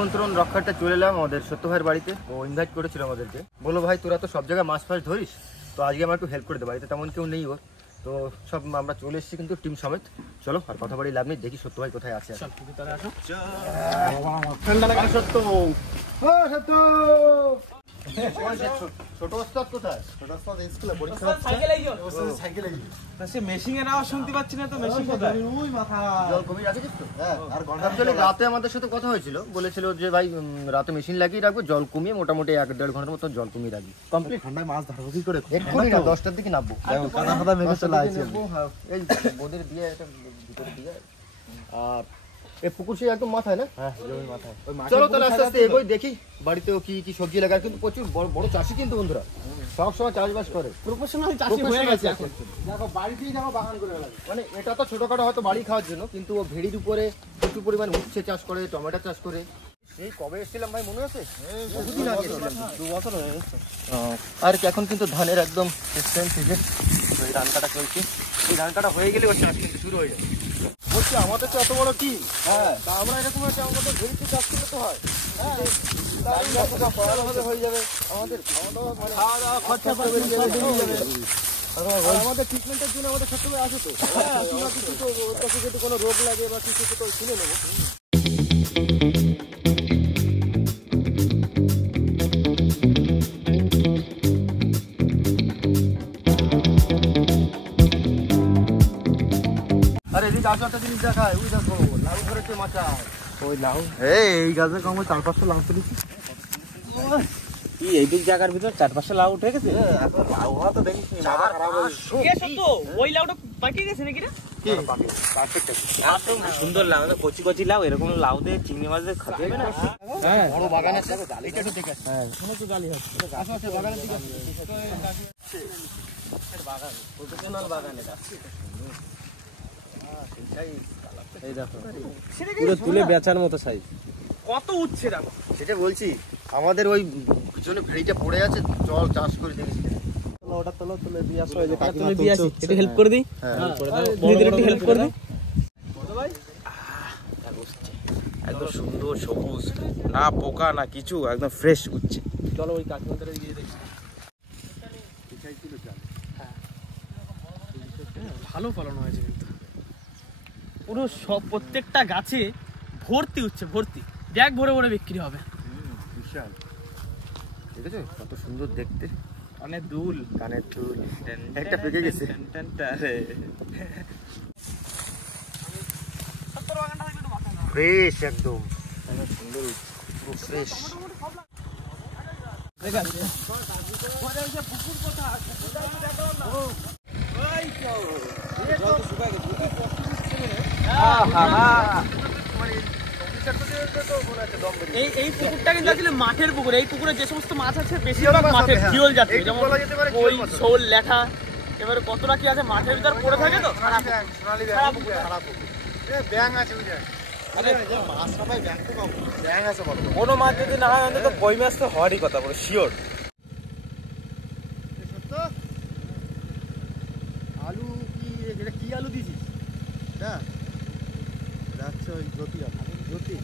নিমন্ত্রণ রক্ষাটা চলে এলাম আমাদের সত্য ভাইয়ের বাড়িতে। ও ইনভাইট করেছিল আমাদেরকে, বলো ভাই তোরা তো সব জায়গায় মাছ ফাছ ধরিস, তো আজকে আমার একটু হেল্প করে দে। বাড়িতে তেমন কেউ নেই ওর, তো সব আমরা চলে এসেছি কিন্তু টিম সমেত। চলো আর কথা বাড়ি লাভ নেই, দেখি সত্য ভাই কোথায় আছে। ছোট ওস্তাদ কোথায়? ছোট ওস্তাদ স্কুলে পরীক্ষা সে মেশিং এর আওয়াজ শুনতে পাচ্ছি না, তো মেশিং কোথায়? ওই মাথা জল কমিয়ে রাখিস তো। হ্যাঁ, আর ঘন্টা রাতে আমাদের সাথে কথা হয়েছিল, বলেছিল যে ভাই রাতে মেশিন লাগিয়ে রাখবো, জল কমিয়ে মোটামুটি 1-1.5 ঘন্টার মতো জল কমিয়ে রাখি। কমপ্লিট। ঠান্ডায় মাছ ধরবো কি করে? এক্ষুনি না, 10টার দিকে নামবো। কাদা ফাদা মেঘে চলে আসছে। এই বোদের দিয়ে এটা ভিতরে দিয়ে। আর এই পুকুর সেই একদম মাথায় না? হ্যাঁ, জমির মাথায়। চলো তাহলে আস্তে আস্তে এগোই, দেখি বাড়িতেও কি কি সবজি লাগায়। কিন্তু প্রচুর বড় চাষি কিন্তু বন্ধুরা, সব সময় চাষবাস করে, প্রফেশনাল চাষি হয়ে গেছে এখন। দেখো বাড়িতেই দেখো বাগান করে লাগে, মানে এটা তো ছোটখাটো হয়তো বাড়ি খাওয়ার জন্য, কিন্তু ও ভেড়ির উপরে প্রচুর পরিমাণ উচ্ছে চাষ করে, টমেটো চাষ করে। এই কবে এসেছিলাম ভাই মনে আছে? বহুদিন আগে এসেছিলাম, 2 বছর হয়ে গেছে। আর এখন কিন্তু ধানের একদম সিজন, এই ধান কাটা চলছে। এই ধান কাটা হয়ে গেলে ওর চাষ কিন্তু শুরু হয়ে যাবে। বলছি আমাদের তো এত বড় টিম, হ্যাঁ, তা আমরা এরকম একটা আমাদের ভেড়িতে চাষ করলে তো হয়। হ্যাঁ, ভালোভাবে হয়ে যাবে, আমাদের খাওয়া দাওয়া খরচা বেরিয়ে যাবে। আমাদের ট্রিটমেন্টের জন্য আমাদের সব সময় আসে তো, কিছু তো যদি কোনো রোগ লাগে বা কিছু তো শুনে নেবো। আরে এদিকে আসো, একটা জিনিস দেখায়, ওই দেখো লাউ ধরেছে মাচা। ওই লাউ এই গাছে কম 4-5টা লাউ তুলেছি। এই দিক জায়গার ভিতর 4-5টা লাউ উঠে গেছে। এখন লাউ হওয়া তো দেখিস নি, মাথা খারাপ হয়ে গেছে। তো ওই লাউটা পাকিয়ে গেছে নাকি রে? কি পারফেক্ট আছে, এত সুন্দর লাউ, কচি কচি লাউ। এরকম লাউ দিয়ে চিংড়ি মাছ দিয়ে খেতে হবে না? হ্যাঁ, বড় বাগান আছে, জালিটা একটু দেখে। হ্যাঁ, কোনো তো জালি আছে, গাছ আছে বাগানের দিকে। বাগান প্রফেশনাল বাগান এটা। এই দেখো পুরো তুলে বেচার মতো সাইজ। কত উচ্ছে দেখো, সেটা বলছি। আমাদের ওই পিছনে ভেড়িটা পড়ে আছে, জল চাষ করে দেখিস। ওটা তোলো, তুলে দিয়ে আসো। এই যে তুলে দিয়ে আসি, একটু হেল্প করে দিই। হ্যাঁ, করে দাও, বড়দের একটু হেল্প করে দিই। বড় ভাই একদম সুন্দর সবুজ, না পোকা না কিছু, একদম ফ্রেশ উচ্ছে। চলো ওই কাকিমাদের গিয়ে দেখি। হ্যাঁ, ভালো ফলন হয়েছে কিন্তু পুরো সব, প্রত্যেকটা গাছে ভর্তি উচ্ছে, ভর্তি ব্যাগ ভরে ভরে বিক্রি হবে। বিশাল, ঠিক আছে, কত সুন্দর দেখতে। কানের দুল, কানের দুল একটা পেকে গেছে। ফ্রেশ একদম, সুন্দর ফ্রেশ। এই পুকুরটা কিন্তু আসলে মাঠের পুকুর। এই পুকুরে যে সমস্ত মাছ আছে বেশিরভাগ মাঠের জিওল জাতীয়, যেমন ওই শোল, ল্যাঠা। এবারে কতটা কি আছে মাঠের ভিতর পড়ে থাকে, তো কোনো মাছ যদি না হয় অন্তত কই মাছ তো হওয়ারই কথা, পুরো শিওর। আলু কি, এটা কি আলু দিয়েছিস? যাচ্ছে ওই জ্যোতি আলু, জ্যোতি।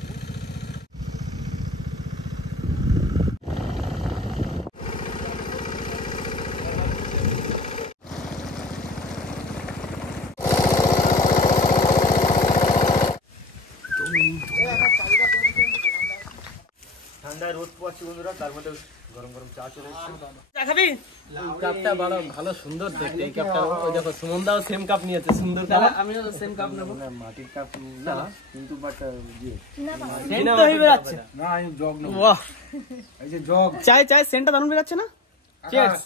ঠান্ডায় রোদ পোয়াচ্ছি বন্ধুরা, তার মধ্যে গরম গরম চা চলে এসেছে। দেখাবি কাপটা বড় ভালো সুন্দর দেখতে। এই কাপটা ওই দেখো সুমন দাও সেম কাপ নিয়েছে, সুন্দর কাপ। আমিও সেম কাপ নেব। না মাটির কাপ না, কিন্তু বাট সেন্ট তো হইবে যাচ্ছে না। আমি জগ নেব। বাহ, এই যে জগ চাই চাই, সেন্টটা দারুণ বেরাচ্ছে না? চিয়ার্স।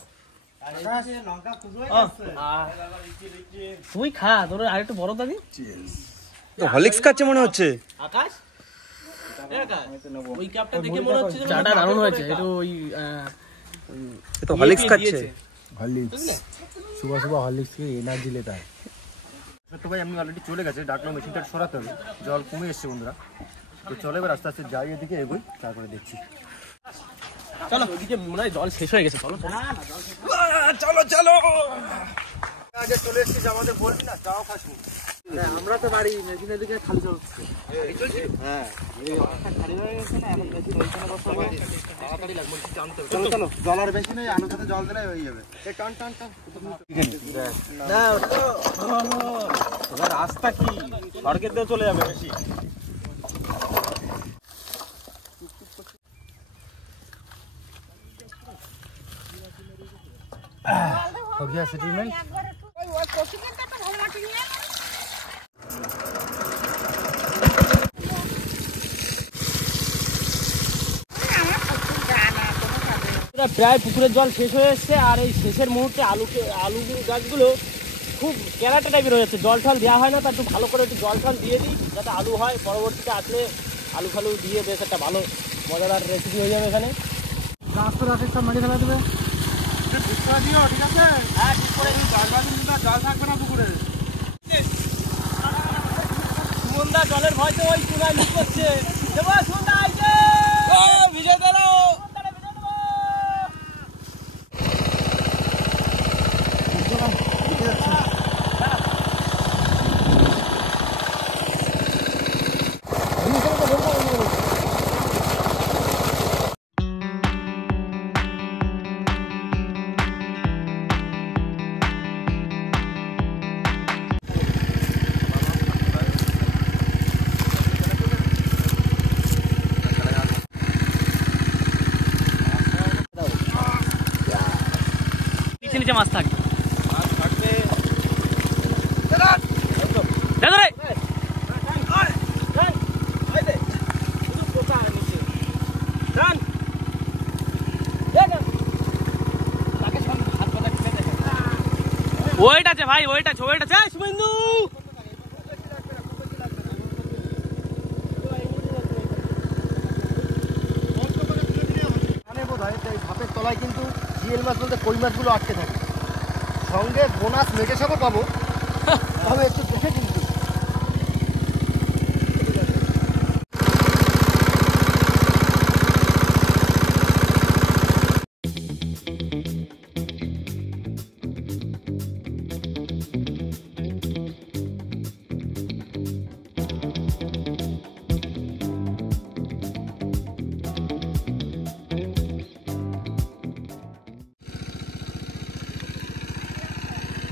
আকাশে লঙ্কা খুশবু আসছে। তুই খা, তোর আরেকটু বড় দাদি। চিয়ার্স। তো হলিক্স খাচ্ছে মনে হচ্ছে আকাশ। ওই কাপটা দেখে মনে হচ্ছে চাটা দারুণ হয়েছে। এটা ওই তো হলিক্স খাচ্ছে। হলিক্স সুবহ সুবহ হলিক্স কি এনার্জি লেতা है। ছোট ভাই আমি অলরেডি চলে গেছে, ডাকলো মেশিনটা সরাতে হবে, জল কমে এসছে বন্ধুরা। তো চলো এবার আস্তে আস্তে যাই, এদিকে এগোই, তারপরে দেখছি। চলো ওইদিকে মনে হয় জল শেষ হয়ে গেছে। চলো চলো চলো, আগে চলে এসেছি, আমাদের বলবি না চাও খাসনি। আমরা তো বাড়ি মেশিনের দিকে খালি চলছে। হ্যাঁ খালি হয়ে গেছে না, এখন মেশিন ওইখানে বসাবো। তাড়াতাড়ি লাগবে, টানতে হবে। চলো চলো, জল আর বেশি নেই, আলুর সাথে জল দিলে হয়ে যাবে। এই টান টান টান না, রাস্তা কি সড়কের দিয়ে চলে যাবে বেশি। हो गया सेटलमेंट। প্রায় পুকুরের জল শেষ হয়ে এসছে, আর এই শেষের মুহূর্তে আলু গাছগুলো খুব ক্যারাটা টাইপের হয়ে যাচ্ছে। জল টল দেওয়া হয় না, তার একটু ভালো করে একটু জল টল দিয়ে দিই যাতে আলু হয়। পরবর্তীতে আসলে আলু ফালু দিয়ে বেশ একটা ভালো মজাদার রেসিপি হয়ে যাবে এখানে। গাছ তো রাখে সব মাটি ফেলা দেবে, ঠিক দিও, ঠিক আছে? হ্যাঁ ঠিক করে জল থাকবে না পুকুরে। সুমনদা জলের ভয়তে ওই চুনায় লুক করছে। সুমনদা আইছে, ভিজে দিল। নিচে মাছ থাকবে, ওয়েট আছে ভাই, ওয়েট আছে, ওয়েট আছে শুভেন্দু। ধাপের তলায় কিন্তু জিএল মাছ বলতে কই মাছগুলো আটকে থাকে, সঙ্গে বোনাস মেটে সাপও পাবো, তবে একটু দেখে কিন্তু।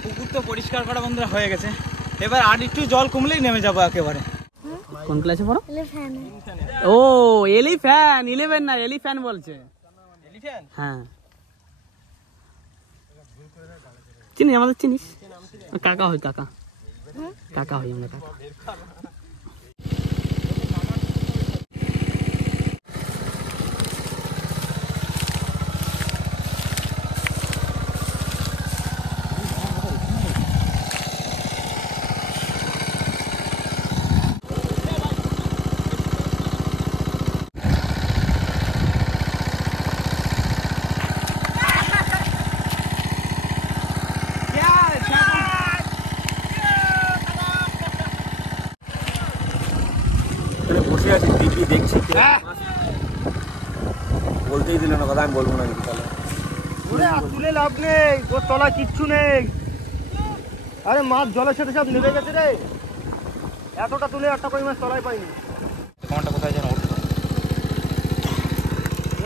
পুকুর তো পরিষ্কার করা বন্ধুরা হয়ে গেছে, এবার আর একটু জল কমলেই নেমে যাবো একেবারে। কোন ক্লাসে পড়ো? ও এলিফ্যান, 11 না এলিফ্যান বলছে। হ্যাঁ চিনি, আমাদের চিনিস? কাকা হই, কাকা কাকা হই আমরা, কাকা। বসে আছি, দিদি দেখছি, বলতেই দিল না কথা, আমি বলবো না কিছু। তাহলে তুলে লাভ নেই, ওর তলায় কিচ্ছু নেই। আরে মাছ জলের সাথে সব নেমে গেছে রে, এতটা তুলে একটা কই মাছ তলায় পাইনি। কোনটা কোথায় যেন উঠলো,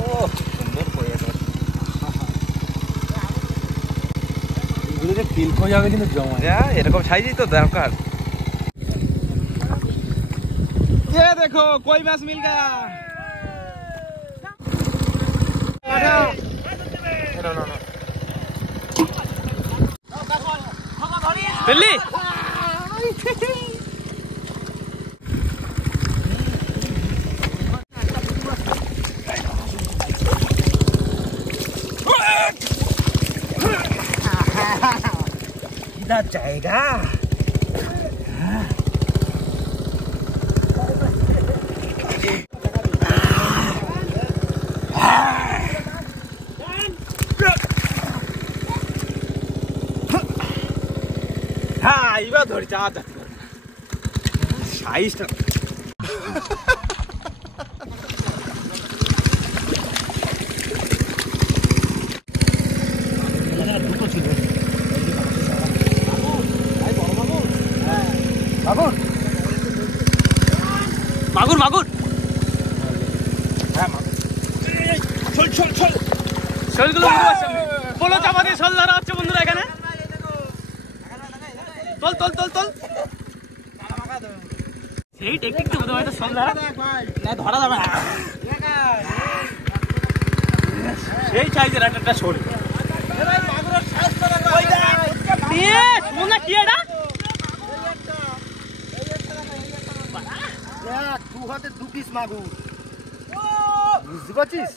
ও সুন্দর করে এগুলো যে ফিল হয়ে যাবে কিন্তু জমা, এরকম সাইজই তো দরকার। ये देखो कोई माछ मिल गया। दिल्ली इधर जाएगा। হ্যাঁ এবার ধরেছে, আচ্ছা সাইজটা দুটো ছিল। মাগুর মাগুর শোলগুলো পোলো চাপা দিয়ে শোল ধরা হচ্ছে বন্ধুরা এখানে। তোল তোল তোল তোল সেই টেকনিক তো বোধ হয় শোল ধরা না, ধরা যাবে না। সেই সাইজের একটা শোল কি এটা দু হাতে 2 পিস মাগুর, বুঝতে পারছিস?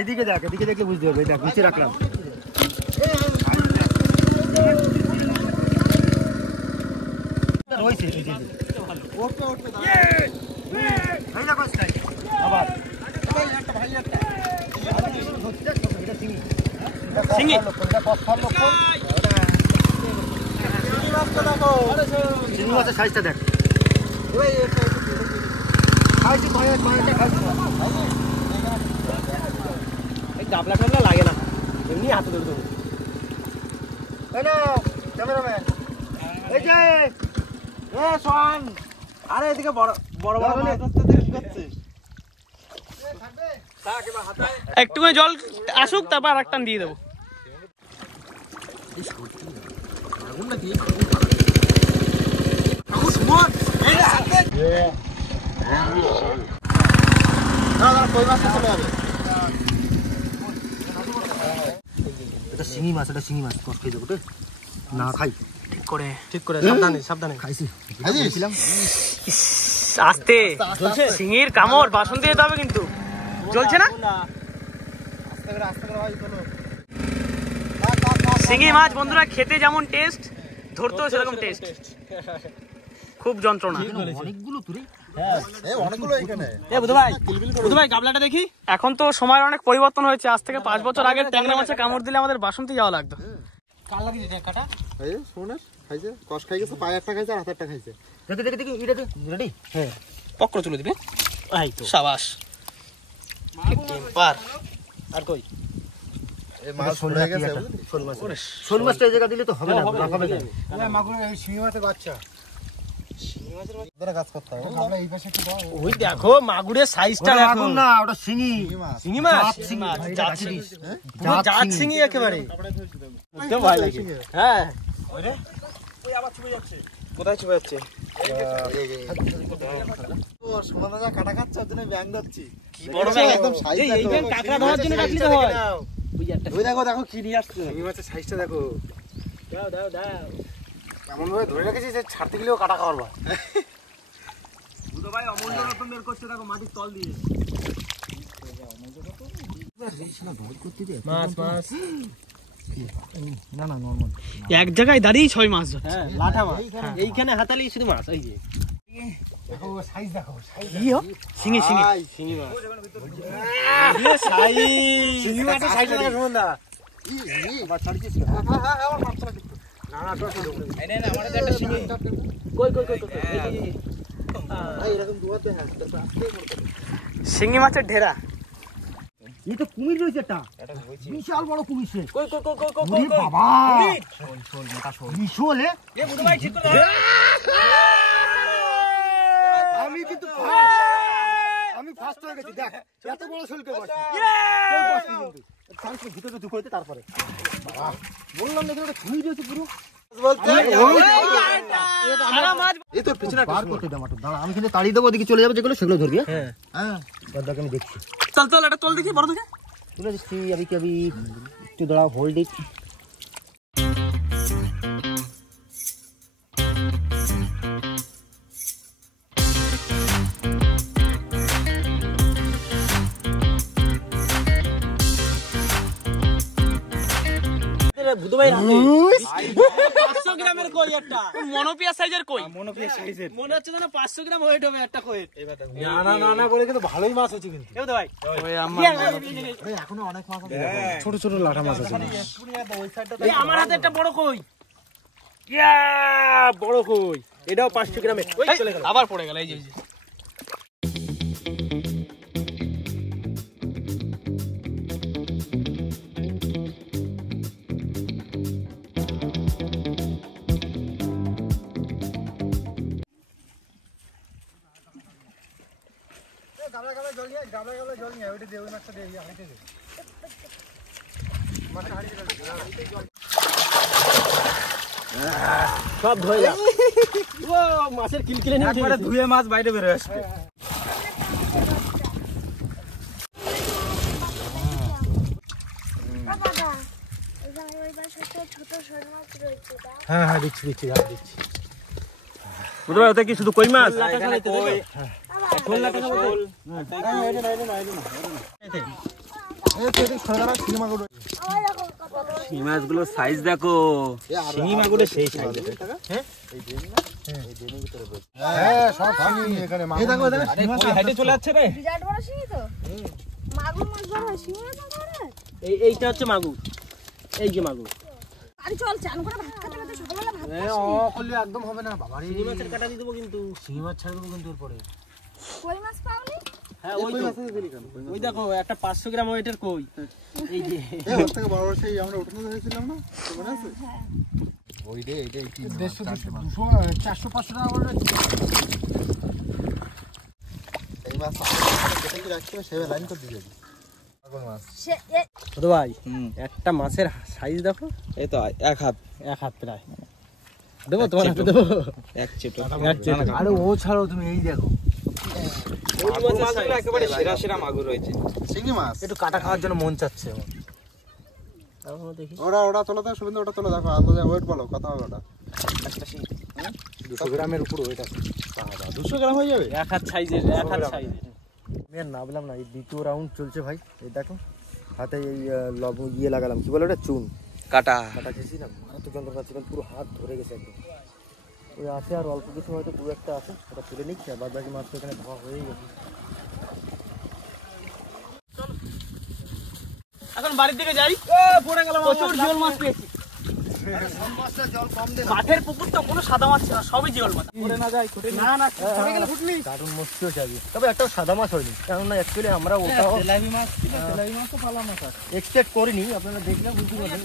এদিকে দেখ, এদিকে দেখলে বুঝতে পারবে। দেখ নিচে রাখলাম। শিঙি চিংড়ি মাছের সাইজটা দেখ। গাবলা টাবলা লাগে না, এমনি হাতে ধরে দেবো। ক্যামেরাম্যান এই যে শোন, আরে এদিকে বড় বড় বড় মাছ আসতে কি করছিস? একটুখানি জল আসুক তারপর আর একটা দিয়ে দেবো। এটা শিঙি মাছ, এটা শিঙি মাছ। কষ্ট খেয়ে যাবো না, খাই ঠিক করে ঠিক করে সাবধানে সাবধানে। খাইছি। আস্তে শিঙির কামড় বাসন দিয়ে যেতে হবে কিন্তু। জ্বলছে না আস্তে করে আস্তে করে ভাই চলো। শিঙি মাছ বন্ধুরা খেতে যেমন টেস্ট, ধরতেও সেরকম টেস্ট। খুব যন্ত্রণা। অনেকগুলো তুই অনেকগুলো এখানে। বুধু ভাই গাবলাটা দেখি। এখন তো সময়ের অনেক পরিবর্তন হয়েছে। আজ থেকে 5 বছর আগে ট্যাংরা মাছে কামড় দিলে আমাদের বাসন্তী যাওয়া লাগতো। কাল লাগিয়ে দে কাটা। এই শোনাস খাইছে, কষ খাই গেছে, পায়ে একটা খাইছে আর হাতে একটা খাইছে। দেখি দেখি দেখি, এটা রেডি? হ্যাঁ পক্র তুলে দিবে। এই তো সাবাস। পার আর কই এই মাছ শোল হয়ে গেছে। শোল মাছ, শোল মাছটা এই জায়গা দিলে তো হবে না, রাখাবে না। মাগুরের এই শিঙি মাছের বাচ্চা। শিঙি মাছের বাচ্চা কাজ করতে হবে। আমরা এই পাশে একটু দাও। ওই দেখো মাগুরের সাইজটা দেখো। মাগুর না, ওটা শিঙি। শিঙি মাছ, জাত শিঙি। জাত শিঙি, পুরো জাত শিঙি একেবারে। তো ভাই লাগে। হ্যাঁ ওরে ওই আবার চুপে যাচ্ছে। কোথায় চুপে যাচ্ছে? ও সোনা দাদা কাটা খাচ্ছে, ওর জন্য ব্যাং ধরছি। কি বড় ব্যাং, একদম সাইজ। এই ব্যাং কাকড়া ধরার জন্য রাখলি তো হয়। ওই দেখো দেখো কি নিয়ে আসছে। শিঙি মাছের সাইজটা দেখো। দাও দাও দাও। এমন ভাবে ধরে রেখেছি যে ছাড়তে গেলেও কাটা খাওয়ার ভাই। বুধু ভাই অমূল্য রতন বের করছে দেখো মাটির তল দিয়ে। মাছ মাছ না না, নরমাল। এক জায়গায় দাঁড়িয়ে 6 মাছ। হ্যাঁ লাঠা মাছ। এইখানে হাতালি শুধু মাছ। এই যে দেখো সাইজ দেখো। শিঙি শিঙি শিঙি মাছ। সাইজ শিঙি মাছের সাইজটা দেখো শুনুন দা। আবার ছাড়ছিস না? হ্যাঁ আবার মাছ ছাড়া কিন্তু। না না তো এই নে আমাদের একটা শিঙি। কই কই কই কই এই এরকম দুয়াতে হ্যাঁ তারপর আস্তে করতে। শিঙি মাছের ঢেরা। এই তো কুমির রয়েছে একটা বিশাল বড় কুমির। সে কই কই কই কই ওরে বাবা, শোল মোটা শোল। বিশাল। এ বুধু ভাই ঠিক করে আমি কিন্তু আমি ফার্স্ট হয়ে গেছি। দেখ এত বড় শোলকে বসি কিন্তু ভিতরে ঢুকে হইতে। তারপরে বললাম না ওটা কুমির রয়েছে পুরো। সারা মাছ এই তোর পিছনে বার করতে দে মাত্র, দাঁড়া। আমি কিন্তু তাড়িয়ে দেবো, ওদিকে চলে যাবে যেগুলো সেগুলো ধরবি। হ্যাঁ হ্যাঁ, দেখ আমি দেখছি। চল চল এটা তোল দেখি বড় দেখে। তুলে দিচ্ছি। अभी কি अभी একটু দাঁড়াও, হোল্ড ইট। বুধু ভাই 500 গ্রামের কই একটা মনোপিয়া সাইজের কই। মনোপিয়া সাইজের মনে হচ্ছে না 500 গ্রাম ওয়েট হবে একটা কই। না না না না বলে কিন্তু ভালোই মাছ আছে কিন্তু। এ বুধু ভাই ওই আমার ভাই এখনো অনেক মাছ আছে। ছোট ছোট লাঠা মাছ আছে। এই আমার হাতে একটা বড় কই। ইয়া বড় কই। এটাও 500 গ্রামের। ওই চলে গেল, আবার পড়ে গেল। এই যে গামলা গামলা জল নিয়ে গামলা গামলা জল নিয়ে ওইটা দে ওই মাছটা দে হাঁড়িতে দে মাছটা হাঁড়িতে দে সব ধুয়ে যা ও মাছের কিলকিলে নিয়ে একবারে ধুয়ে মাছ বাইরে বের হয়ে আসবে হ্যাঁ হ্যাঁ দিচ্ছি দিচ্ছি দিচ্ছি বুঝতে পারো কি শুধু কই মাছ শিঙি মাছগুলোর সাইজ দেখো। শিঙি মাগুরে সেই সাইজ হ্যাঁ সব শিঙি এখানে এই দেখো হাইটে চলে যাচ্ছে রে বিরাট বড় শিঙি তো মাগুর মাছ বড় হয় শিঙি মাছ বড় হয় এইটা হচ্ছে মাগুর এই যে মাগুর আরে চল চান করে ভাত খেতে খেতে সকালবেলা ভাত খাস করলে একদম হবে না বাবারে শিঙি মাছের কাটা দিয়ে দেবো কিন্তু শিঙি মাছ ছাড় দেবো কিন্তু এরপরে কই মাছ পাওনি হ্যাঁ ওই দেখো একটা 500 গ্রাম ওয়েটের কই এই যে ওর থেকে বড় বড় সেই আমরা উঠানো হয়েছিলাম না মনে আছে ওই রে এইটা 150 400 500 টাকা বলে এই মাছ কেটে কি রাখতে হবে সেবে লাইন করে দিয়ে দিবি পাগল মাছ সে ছোট ভাই একটা মাছের সাইজ দেখো এই তো এক হাত প্রায় দেবো তোমার হাতে দেবো এক চেটো আরে ও ছাড়ো তুমি এই দেখো একেবারে সেরা সেরা মাগুর রয়েছে। শিঙি মাছ একটু কাটা খাওয়ার জন্য মন চাচ্ছে আমার দেখি ওটা তোলা দাও শুভেন্দু ওটা তোলা দেখো আন্দাজে ওয়েট বলো কত হবে ওটা 200 গ্রামের উপর ওয়েট আছে 200 গ্রাম হয়ে যাবে এক হাত সাইজের আমি আর নামলাম না এই দ্বিতীয় রাউন্ড চলছে ভাই এই দেখো হাতে এই লবণ ইয়ে লাগালাম কি বলে ওটা চুন কাটা কাটা খেয়েছি না এত যন্ত্রণা ছিল পুরো হাত ধরে গেছে একদম ওই আছে আর অল্প কিছু হয়তো পুরো একটা আছে ওটা তুলে নিচ্ছি আর বাদ বাকি মাছ তো এখানে ধোয়া হয়েই গেছে এখন বাড়ির দিকে যাই পড়ে গেল প্রচুর জিওল মাছ পেয়েছি জল কম দে মাঠের পুকুর তো কোনো সাদা মাছ ছিল না, সবই জিওল মাছ পড়ে না যায় না না পড়ে গেলে ফুটলি দারুণ মস্তিও চাবি তবে একটা সাদা মাছ হয়নি কেননা অ্যাকচুয়ালি আমরা ওটাও তেলাপি মাছ ছিল তেলাপি মাছ তো পালা মাছ আছে এক্সপেক্ট করিনি আপনারা দেখলে বুঝতে পারবেন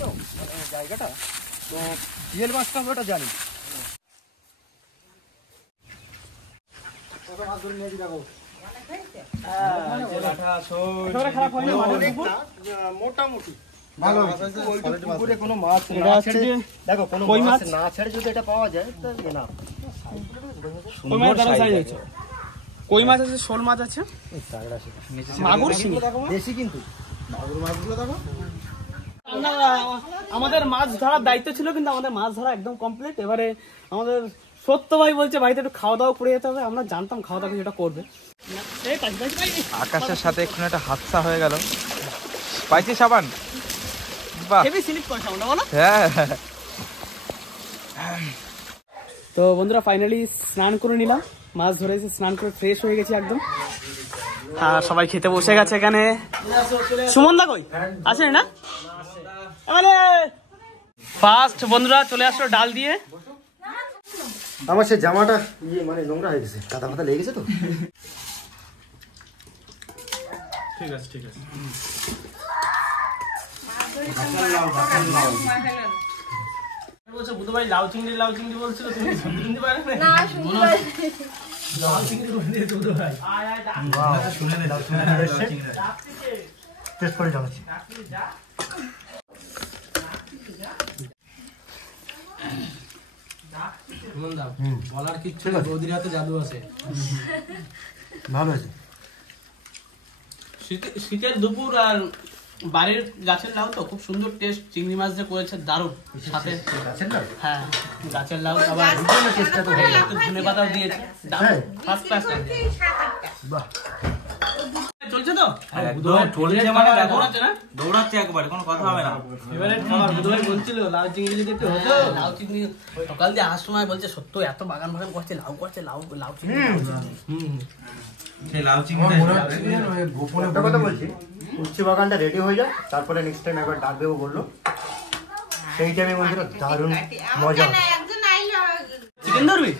তো জায়গাটা তো জিএল মাছটা আমরা ওটা জানি মোটামুটি ভালো পুকুরে কোনো মাছ এটা না হচ্ছে ছেড়ে দেখো কোনো কই মাছ মাছ? না ছেড়ে যদি এটা পাওয়া যায় তাহলে না কই মাছ দারুণ সাইজ হয়েছে কই মাছ আছে শোল মাছ আছে মাগুর শিঙি দেশি কিন্তু মাগুর মাছগুলো দেখো আমাদের মাছ ধরার দায়িত্ব ছিল কিন্তু আমাদের মাছ ধরা একদম কমপ্লিট এবারে আমাদের সত্য ভাই বলছে বাড়িতে একটু খাওয়া দাওয়া করে যেতে হবে আমরা জানতাম খাওয়া দাওয়া যেটা করবে আকাশের সাথে এক্ষুনি একটা হাতসা হয়ে গেল। পাইছি সাবান? বাহ হেভি স্লিপ করছে আমরা বলো হ্যাঁ তো বন্ধুরা ফাইনালি স্নান করে নিলাম মাছ ধরে এসে স্নান করে ফ্রেশ হয়ে গেছি একদম হ্যাঁ সবাই খেতে বসে গেছে এখানে সুমন দা কই আছেন না মানে ফার্স্ট বন্ধুরা চলে আসলো ডাল দিয়ে আমার সে জামাটা ইয়ে মানে নোংরা হয়ে গেছে কাদা ফাদা লেগে গেছে তো ঠিক আছে ঠিক আছে বলছে বুধ ভাই লাউ চিংড়ি বলছিল তুমি শুনতে পারে না শুনতে পারি লাউ চিংড়ি বলে বুধ ভাই শুনে নে টেস্ট করে জানাচ্ছি বলার কিচ্ছু বৌদির হাতে জাদু আছে ভালো আছে শীতের দুপুর আর বাড়ির গাছের লাউ তো খুব সুন্দর টেস্ট চিংড়ি মাছ যে করেছে দারুণ সাথে হ্যাঁ গাছের লাউ আবার একটু ধনে পাতাও দিয়েছে দারুণ ফার্স্ট ক্লাস চলছে তো চলছে মানে দেখো দৌড়াচ্ছে না দৌড়াচ্ছে একবারে কোনো কথা হবে না। এবারে খাবার বুধবার বলছিল লাউ চিংড়ি যদি একটু হতো লাউ চিংড়ি সকাল দিয়ে আসার সময় বলছে সত্য এত বাগান করছে লাউ চিংড়ি সেই লাউ চিংড়ি একটা কথা বলছি উচ্চ বাগানটা রেডি হয়ে যায় তারপরে নেক্সট টাইম একবার ডাক দেবো বললো সেই টাইমে বলছিল দারুণ মজা চিকেন ধরবি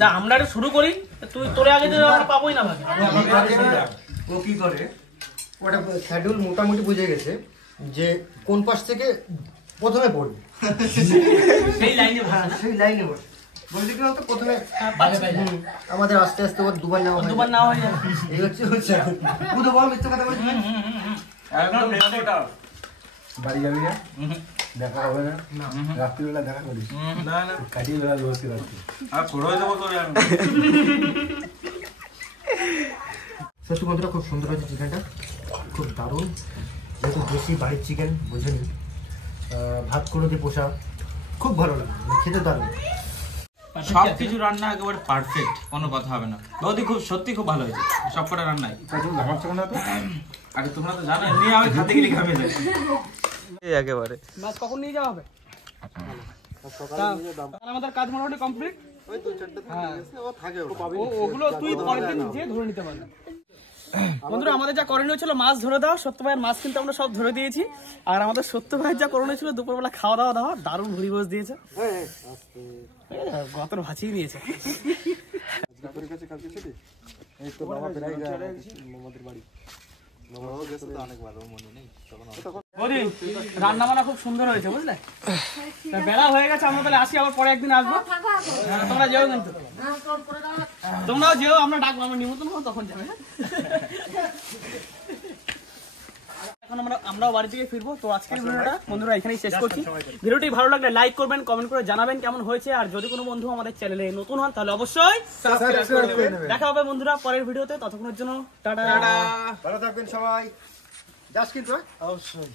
দা আমরা এটা শুরু করি তুই তোরে আগে তো আমরা পাবোই না ভাই ও কি করে ওটা শিডিউল মোটামুটি বুঝে গেছে যে কোন পাশ থেকে প্রথমে পড়বে সেই লাইনে ভাষা না সেই লাইনে বসে বলছি কি বলতো প্রথমে আমাদের আস্তে আস্তে ওর দুবার নেওয়া হয়। দুবার না হয়ে যায়। এই হচ্ছে বুধ বল মিথ্যা কথা বলছিস বাড়ি যাবি না দেখা হবে না রাত্রিবেলা দেখা করিস কাটিয়ে বেলা বসে রাখছি সত্যি বন্ধুরা খুব সুন্দর হয়েছে চিকেনটা, খুব দারুণ। যেহেতু দেশি বাড়ির চিকেন বুঝেনি, ভাত করে দিয়ে পোষা, খুব ভালো লাগে, খেতে দারুণ। সবকিছু রান্না একেবারে পারফেক্ট, কোনো কথা হবে না। বৌদি খুব সত্যি খুব ভালো হয়েছে সবকটা রান্নাই। আরে তোমরা তো জানো এমনি আমি খাতে গেলে খাবে একেবারে। মাছ কখন নিয়ে যাওয়া হবে? আমাদের কাজ মোটামুটি কমপ্লিট। ওগুলো তুই পরের দিন যে ধরে নিতে পারবি। বন্ধুরা আমাদের যা করণীয় ছিল মাছ ধরে দেওয়া, সত্য ভাইয়ের মাছ কিন্তু আমরা সব ধরে দিয়েছি। আর আমাদের সত্য ভাইয়ের যা করণীয় ছিল দুপুরবেলা খাওয়া দাওয়া দেওয়া, দারুণ ভুড়ি গোছ দিয়েছে, গতর ভাছিয়ে নিয়েছে। রান্না বান্না খুব সুন্দর হয়েছে বুঝলে। বেলা হয়ে গেছে, আমরা তাহলে আসি, আবার পরে একদিন আসবো। তোমরা যেও কিন্তু, তোমরাও যেও, আমরা ডাকবো, আমরা নিমন্ত্রণ হবো তখন যাবে। এখন আমরাও বাড়ি থেকে ফিরবো। তো আজকের ভিডিওটা বন্ধুরা এখানেই শেষ করছি। ভিডিওটি ভালো লাগলে লাইক করবেন, কমেন্ট করে জানাবেন কেমন হয়েছে। আর যদি কোনো বন্ধু আমাদের চ্যানেলে নতুন হন তাহলে অবশ্যই দেখা হবে বন্ধুরা পরের ভিডিওতে। ততক্ষণের জন্য টাটা। ভালো থাকবেন সবাই, যাস কিন্তু অবশ্যই।